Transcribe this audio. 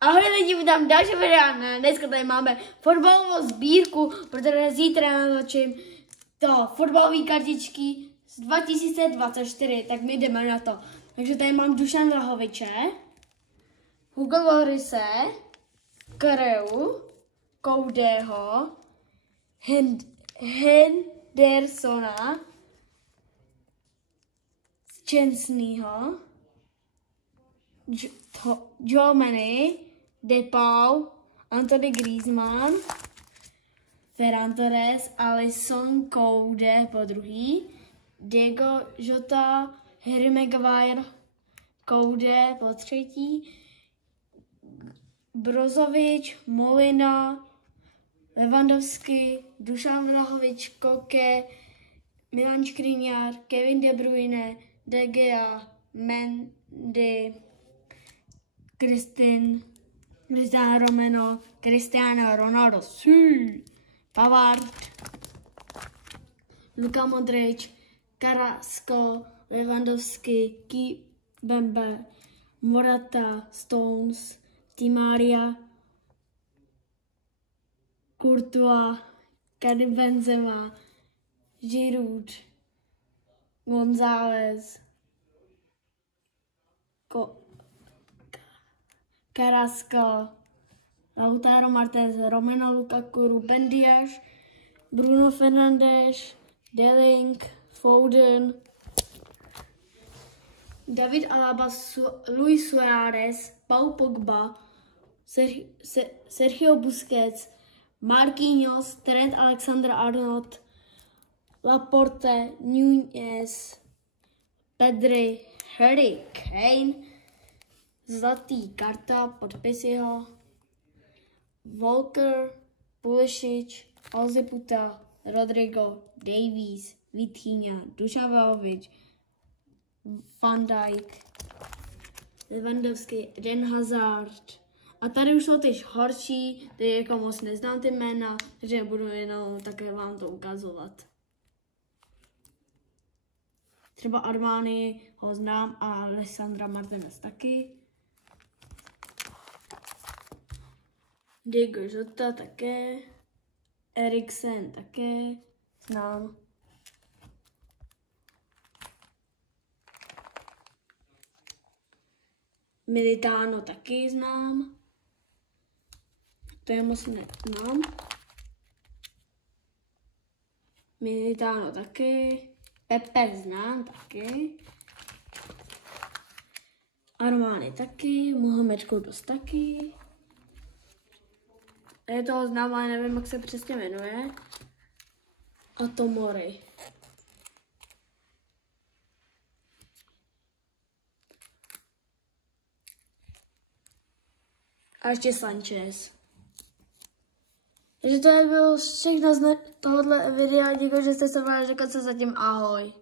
Ahoj lidi, vítám další video. Dneska tady máme fotbalovou sbírku, protože zítra natočím to fotbalové kartičky z 2024, tak my jdeme na to. Takže tady mám Dušana Vlahoviče, Hugo Llorise, Kareu, Codyho, Hendersona, Szczęsnego, Tchouameni, Depay, Antoine Griezmann, Ferran Torres, Alisson, Cody po druhý, Diego Jota, Harry Maguire, Cody po třetí, Brozovič, Molina, Lewandowski, Dušan Vlahovič, Koke, Milan Skriniar, Kevin De Bruyne, De Gea, Mendy, Cristiano Romano, Cristiano Ronaldo, Pavard, Luka Modric, Carrasco, Lewandowski, Kimpembe, Morata, Stones, Di Maria, Courtois, Karim Benzema, Giroud, González, Carrasco, Lautaro Martinez, Romelu Lukaku, Ruben Dias, Bruno Fernandes, De Ligt, Foden, David Alaba, Luis Suárez, Paul Pogba, Sergio Busquets, Marquinhos, Trent Alexander-Arnold, Laporte, Núñez, Pedri, Harry Kane, zlatý karta, podpisy ho, Walker, Pulisic, Alziputa, Rodrigo, Davies, Vitinha, Dušan Vlahovič, Van Dijk, Lewandowski, Eden Hazard. A tady už jsou tyž horší, tady jako moc neznám ty jména, takže budu jenom také vám to ukazovat. Třeba Armani ho znám a Alessandra Martinez taky. Diego Jota také. Eriksen také znám. Militano taky znám. To je moc neznám. Militano taky. Pepe znám taky. Armani taky. Mohamed Kudus taky. Je toho znám, ale nevím, jak se přesně jmenuje. A Tomori. A ještě Sanchez. Takže to bylo všechno z tohohle videa. Děkuji, že jste se mnou, řekl se zatím ahoj.